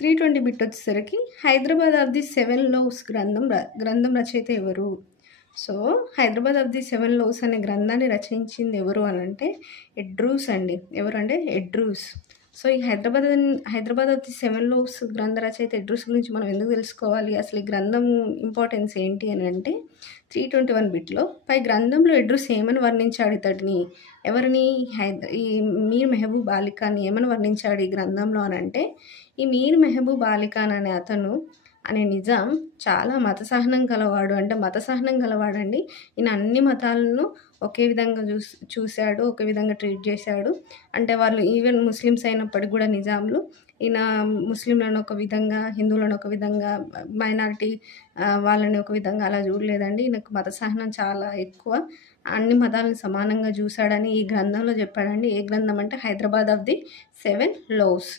320 bit వచ్చేసరికి Hyderabad of the 7 loaves గ్రంథం రచయిత ఎవరు? So Hyderabad of the 7 loaves అనే గ్రంథాన్ని రచించింది ఎవరు అని అంటే ఎడ్రూస్ అండి. ఎవరంటే ఎడ్రూస్. సో ఈ హైదరాబాద్ ఆఫ్ ది 7 లోవ్స్ గ్రంథ రచయిత ఎడ్రూస్ గురించి మనం ఎందుకు తెలుసుకోవాలి? అసలు ఈ గ్రంథం ఇంపార్టెన్స్ ఏంటి అని అంటే 321 బిట్లో పై గ్రంథంలో ఎడ్రూస్ ఏమని వర్ణించాడు ఇతడిని? ఎవరిని? ఈ మీర్ మెహబూబ్ అలీ ఖాన్ ఏమని వర్ణించాడు ఈ గ్రంథంలో అని అంటే ఈ మీర్ మెహబూబ్ అలీ ఖాన్ అనే నిజాం చాలా మతసహనం గలవాడు. అంటే మతసహనం గలవాడండి. ఈయన అన్ని మతాలను ఒకే విధంగా చూశాడు, ఒకే విధంగా ట్రీట్ చేశాడు. అంటే వాళ్ళు ఈవెన్ ముస్లిమ్స్ అయినప్పటికి కూడా నిజాంలు ఈయన ముస్లింలను ఒక విధంగా, హిందువులను ఒక విధంగా, మైనారిటీ వాళ్ళని ఒక విధంగా అలా చూడలేదండి. ఈయనకు మత సహనం చాలా ఎక్కువ. అన్ని మతాలను సమానంగా చూశాడని ఈ గ్రంథంలో చెప్పాడండి. ఏ గ్రంథం అంటే హైదరాబాద్ ఆఫ్ ది 7 లోవ్స్.